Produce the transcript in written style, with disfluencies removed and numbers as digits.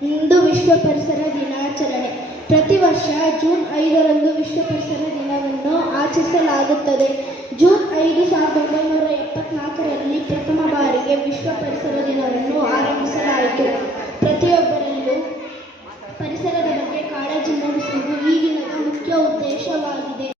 ಇಂದು ವಿಶ್ವ ಪರಿಸರ ದಿನಾಚರಣೆ. ಪ್ರತಿ ವರ್ಷ ಜೂನ್ 5ರಂದು ವಿಶ್ವ ಪರಿಸರ ದಿನವನ್ನು ಆಚರಿಸಲಾಗುತ್ತದೆ. ಜೂನ್ 5, 1974ರಲ್ಲಿ ಪ್ರಥಮ ಬಾರಿಗೆ ವಿಶ್ವ ಪರಿಸರ ದಿನವನ್ನು ಆರಂಭಿಸಲಾಯಿತು. ಪ್ರತಿಯೊಬ್ಬರಲ್ಲೂ ಪರಿಸರದ ಬಗ್ಗೆ ಕಾಳಜಿ ಮೂಡಿಸುವುದು ಈ ದಿನದ ಮುಖ್ಯ ಉದ್ದೇಶವಾಗಿದೆ.